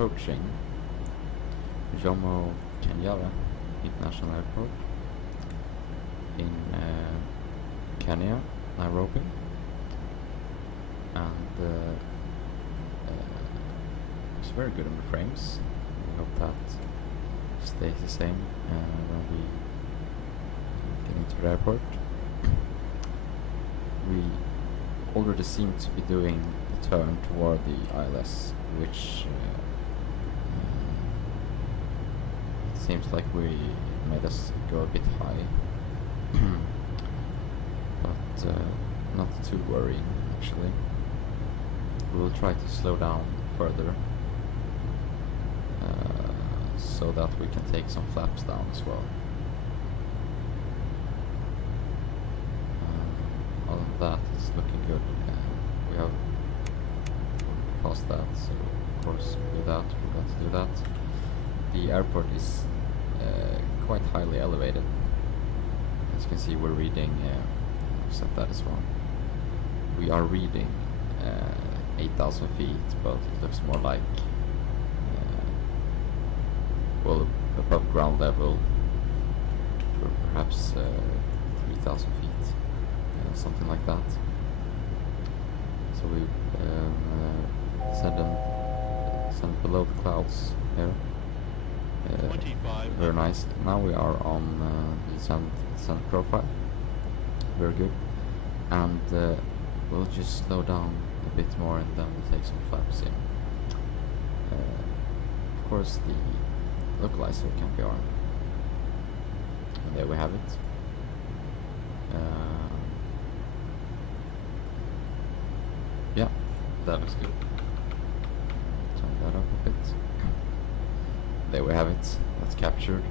approaching Jomo Kenyatta International Airport in Kenya, Nairobi, and it's very good on the frames. We hope that stays the same when we get into the airport. We already seem to be doing the turn toward the ILS, which it seems like we made us go a bit high, but not too worrying actually. We will try to slow down further so that we can take some flaps down as well. Other than that, it's looking good. We have passed that, so of course we forgot to do that. The airport is quite highly elevated. As you can see, we're reading, set that as well. We are reading 8,000 feet, but it looks more like well, above ground level, or perhaps 3,000 feet, something like that. So we send below the clouds here. Very nice. Now we are on the descent profile. Very good. And we'll just slow down a bit more, and then we'll take some flaps in. Of course, the localizer can be on. And there we have it. Yeah, that looks good. Turn that up a bit. There we have it. That's captured.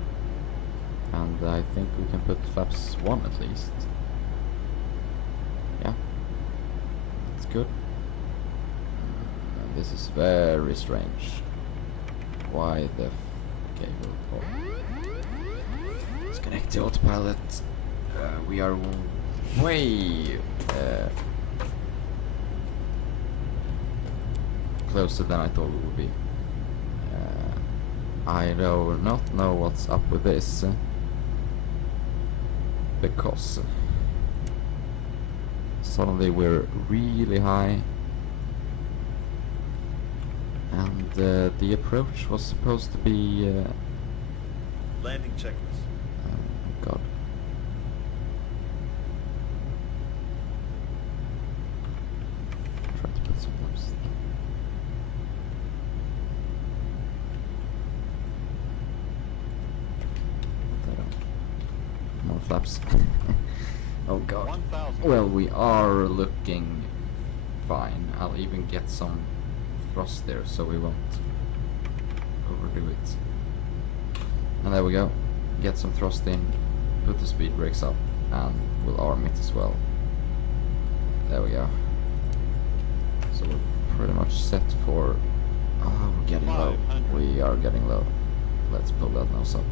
And I think we can put flaps 1 at least. Yeah, that's good. And this is very strange. Why the cable? Oh. Disconnect the autopilot. We are way closer than I thought we would be. I do not know what's up with this because suddenly we're really high, and the approach was supposed to be landing checklist. Oh God. Try to put some flaps. More flaps. Oh God. Well, we are looking fine. I'll even get some thrust there so we won't overdo it. And there we go. Get some thrust in, put the speed brakes up, and we'll arm it as well. There we go. So we're pretty much set for... Oh, we're getting low. We are getting low. Let's pull that nose up.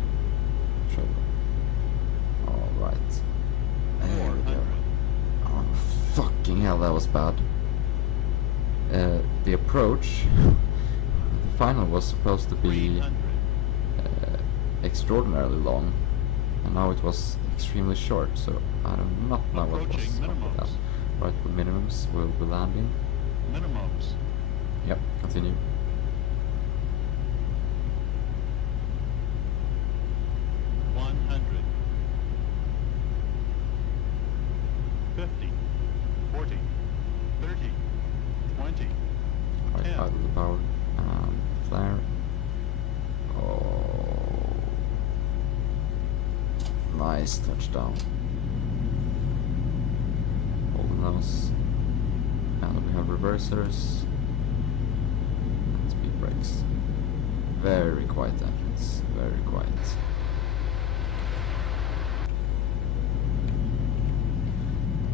Alright. There we go. Oh, fucking hell, that was bad. The approach, the final was supposed to be extraordinarily long, and now it was extremely short, so I do not know what was up with that. Right, for minimums, we'll be landing. Minimums. Yep, continue. Out of the power, flare. Oh, nice touchdown. Hold the nose, and we have reversers and speed brakes. Very quiet engines, very quiet.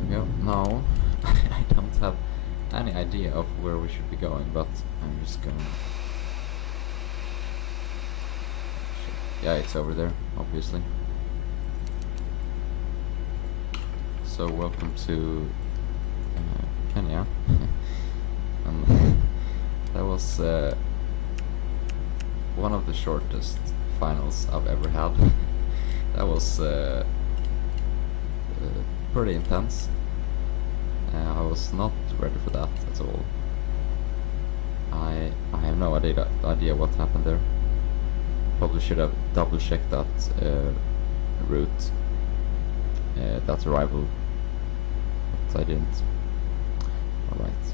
There we go. Now I don't have any idea of where we should be going, but I'm just going. Yeah, it's over there, obviously. So welcome to Kenya. And that was one of the shortest finals I've ever had. That was pretty intense. I was not ready for that at all. I have no idea what happened there. Probably should have double checked that route, that arrival, but I didn't. Alright,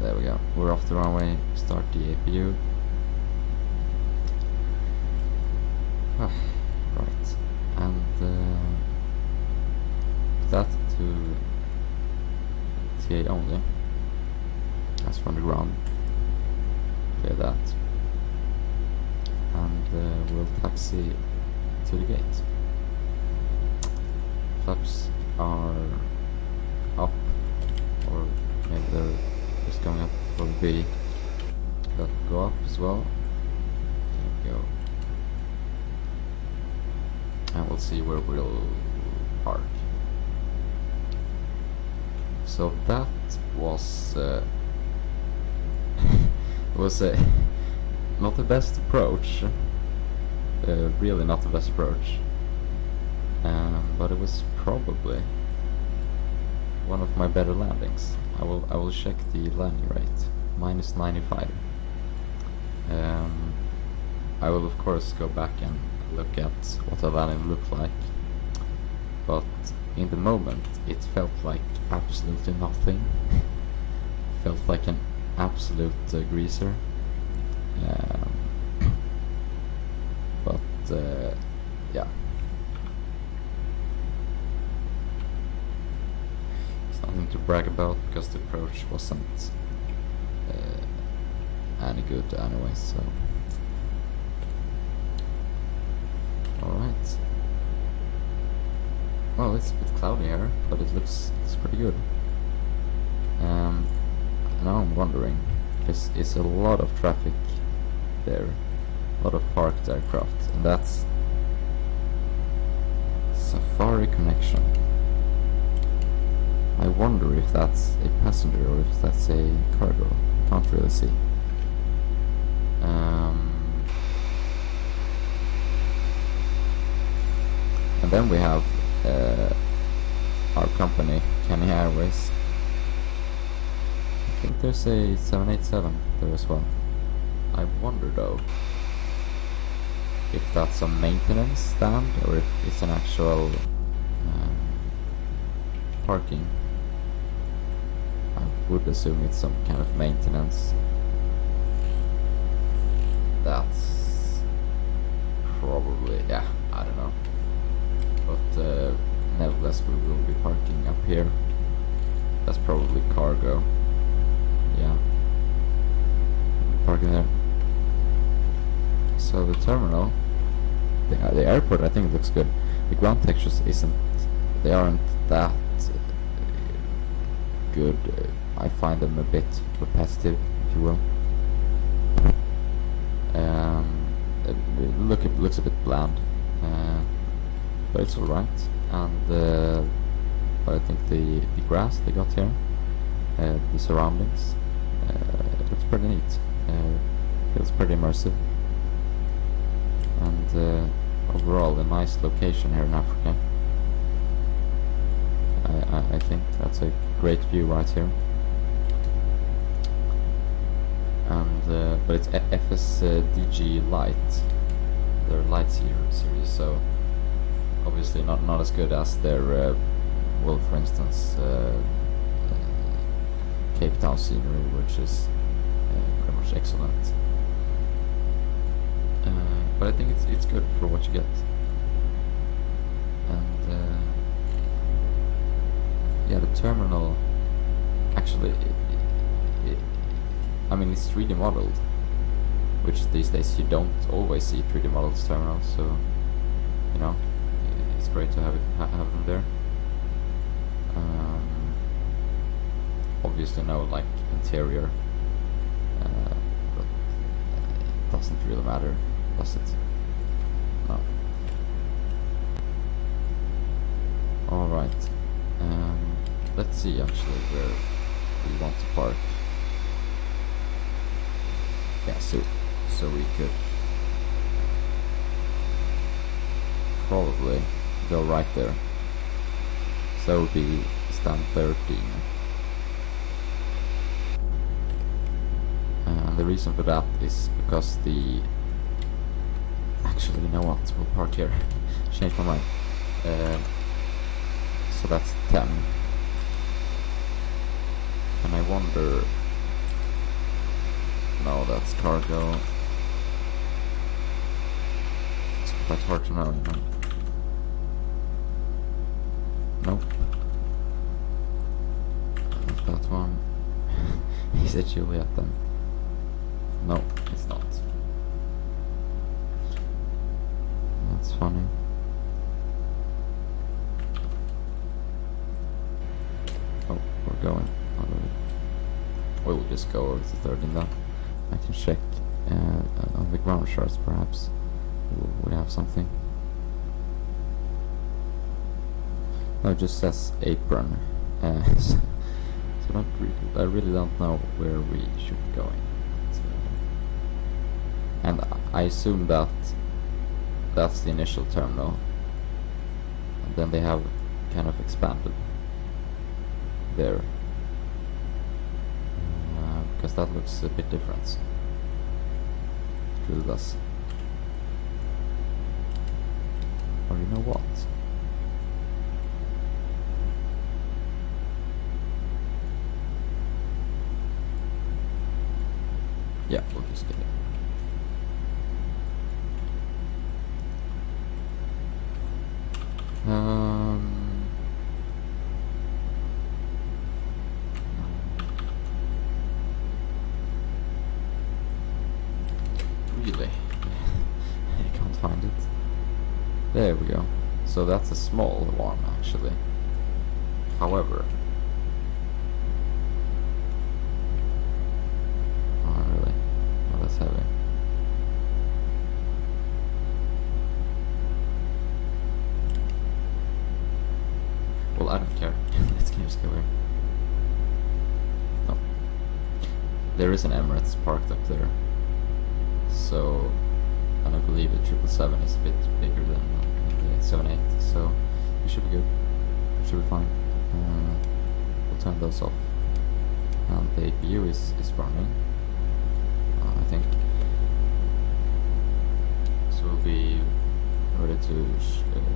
there we go. We're off the runway. Start the APU. Right, and that to TA only. That's from the ground. Clear that, and we'll taxi to the gate. Flaps are up, or maybe they're just going up for the B. That go up as well. There we go. And we'll see where we'll park. So that was not the best approach. Really not the best approach. But it was probably one of my better landings. I will check the landing rate. -95. I will of course go back and look at what a landing looked like, but in the moment it felt like absolutely nothing. Felt like an absolute greaser. But yeah, it's nothing to brag about because the approach wasn't any good anyway, so alright. Well, it's a bit cloudy here, but it's pretty good. Now I'm wondering, because it's a lot of traffic there, a lot of parked aircraft, and that's Safari connection. I wonder if that's a passenger or if that's a cargo. Can't really see. And then we have our company, Airways. I think there's a 787 there as well. I wonder though if that's a maintenance stand or if it's an actual parking. I would assume it's some kind of maintenance. That's probably, yeah, I don't know. But nevertheless, we will be parking up here. That's probably cargo. Yeah, parking there. So the terminal, the airport, I think looks good. The ground textures they aren't that good. I find them a bit repetitive, if you will. It looks a bit bland, but it's alright. And but I think the grass they got here, the surroundings, looks pretty neat. Feels pretty immersive, and overall a nice location here in Africa. I think that's a great view right here. And but it's FSDG Light, their light series, so obviously not as good as their well, for instance, Cape Town scenery, which is pretty much excellent. But I think it's good for what you get. And yeah, the terminal actually, I mean, it's 3D modeled, which these days you don't always see 3D modeled terminals, so you know, it's great to have them there. Obviously no like interior, but it doesn't really matter, does it? No. Alright, let's see actually where we want to park. Yeah, So we could probably go right there. So it would be stand 13. And the reason for that is because the... Actually, you know what? We'll park here. Change my mind. So that's 10. And I wonder... No, that's cargo. It's quite hard to know, you know. Nope. Not that one. Is it Juliet then? No, it's not. That's funny. Oh, we're going. We'll just go over to 13 then. I can check on the ground charts perhaps. We have something. No, it just says apron. So I really don't know where we should be going. And I assume that that's the initial terminal. And then they have kind of expanded there. Because that looks a bit different. It really does. Or you know what? Yeah, we'll just get it. Really? I can't find it. There we go. So that's a small one actually. However, oh really? Oh, that's heavy. Well, I don't care. Let's just go here. No. There is an Emirates parked up there. So, and I believe the 777 is a bit bigger than the 78, so it should be good. It should be fine. We'll turn those off. And the APU is running, I think. So we'll be ready to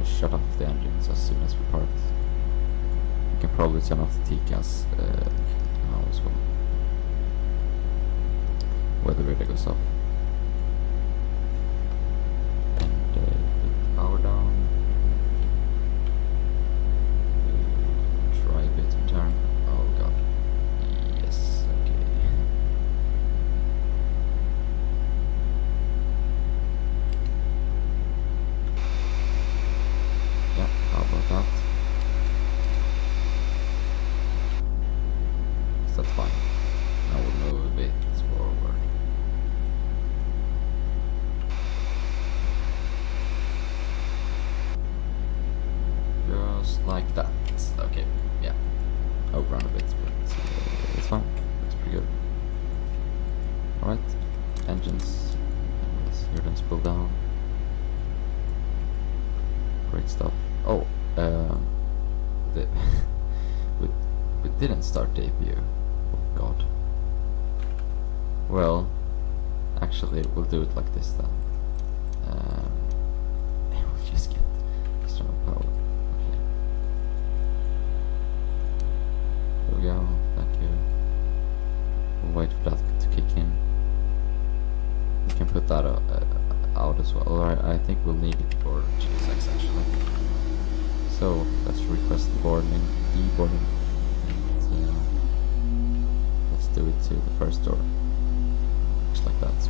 shut off the engines as soon as we park. We can probably turn off the TCAS now as well, where the radio goes off. Power down. Try a bit of turn. Oh god. Yes, okay. Yeah, how about that? Is that fine? Now we'll move a bit forward. Just like that. Okay, yeah. Overrun a bit, but it's fine. Looks pretty good. Alright, engines. Let's hear them spill down. Great stuff. Oh, the we didn't start the APU. Oh god. Well, actually, we'll do it like this then. We'll just get external power. There we go, thank you. We'll wait for that to kick in. We can put that out as well. Alright, I think we'll need it for GSX actually. So let's request boarding, deboarding. Let's do it to the first door. Just like that.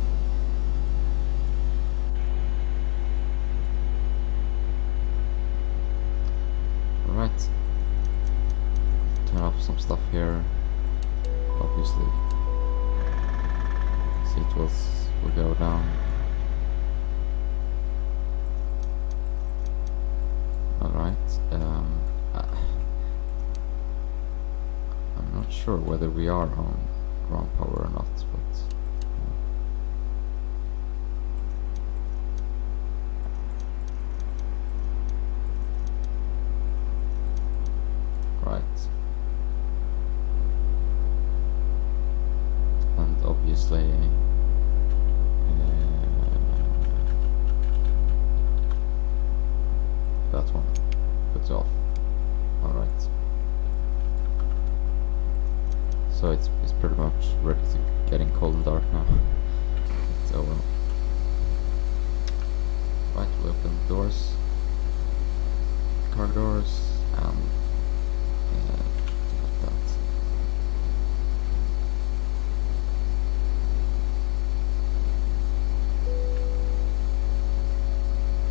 Alright. Turn off some stuff here. Obviously, seat will go down. Alright. I'm not sure whether we are on ground power or not, but obviously that one puts off. Alright. So it's pretty much ready to getting cold and dark now. So right, we'll open the doors, car doors, and like that.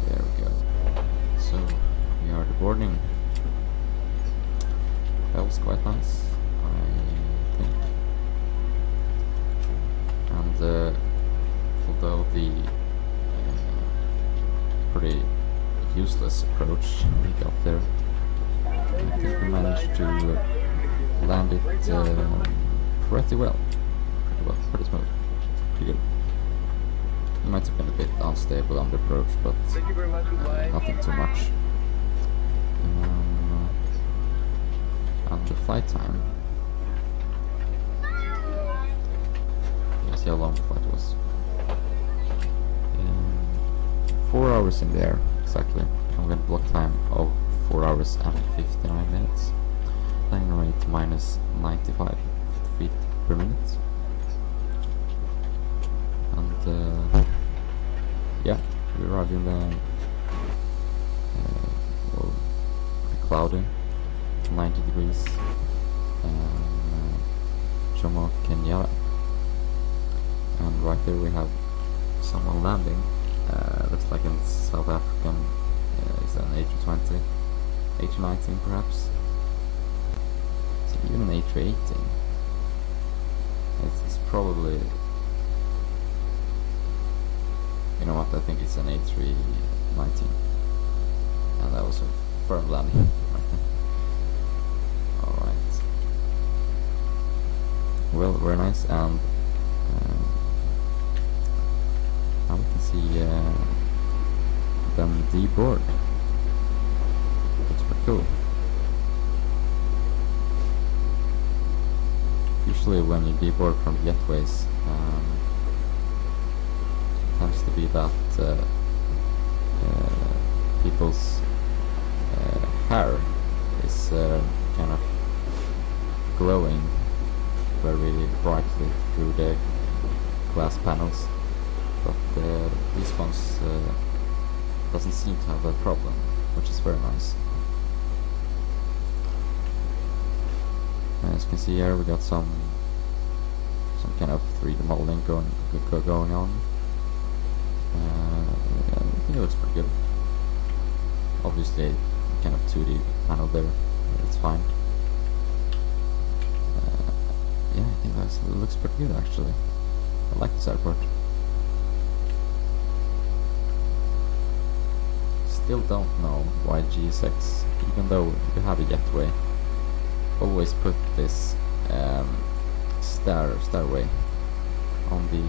There we go. So we are deboarding. That was quite nice, I think. And although the pretty useless approach we got there, I think we managed to land it pretty well. Pretty smooth, pretty good. It might have been a bit unstable on the approach, but nothing too much. And the flight time, let's see how long the flight was. 4 hours in the air, exactly. And we had block time of 4 hours and 59 minutes. Landing rate minus 95 feet per minute. And yeah, we arrived in the cloudy, 90 degrees, Jomo, Kenya. And right there we have someone landing. Looks like in South African, is an A320, A319 perhaps. So even an A318. It's probably, you know what, I think it's an A319. And that was a firm landing. Alright. Well, very nice, and now we can see them deboard. Looks pretty cool. Usually when you deboard from jetways, it tends to be that people's hair is kind of glowing very brightly through the glass panels. But this one doesn't seem to have that problem, which is very nice. As you can see here, we got some kind of 3D modeling going on. I think it looks pretty good. Obviously, kind of 2D panel there, but it's fine. Yeah, I think it looks pretty good actually. I like this airport. Still don't know why GSX, even though you have a jetway, always put this stairway on the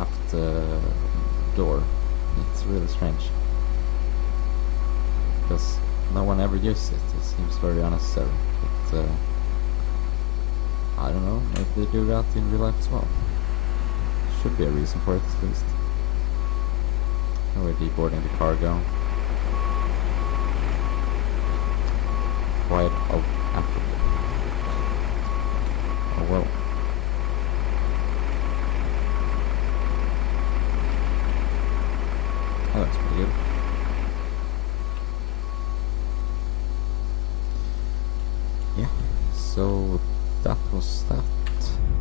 aft door. It's really strange because no one ever uses it. It seems very unnecessary, but I don't know, maybe they do that in real life as well. Should be a reason for it at least. We're deboarding the cargo. Pride of Africa. Oh well. Oh, that's pretty good. Yeah, so that was that.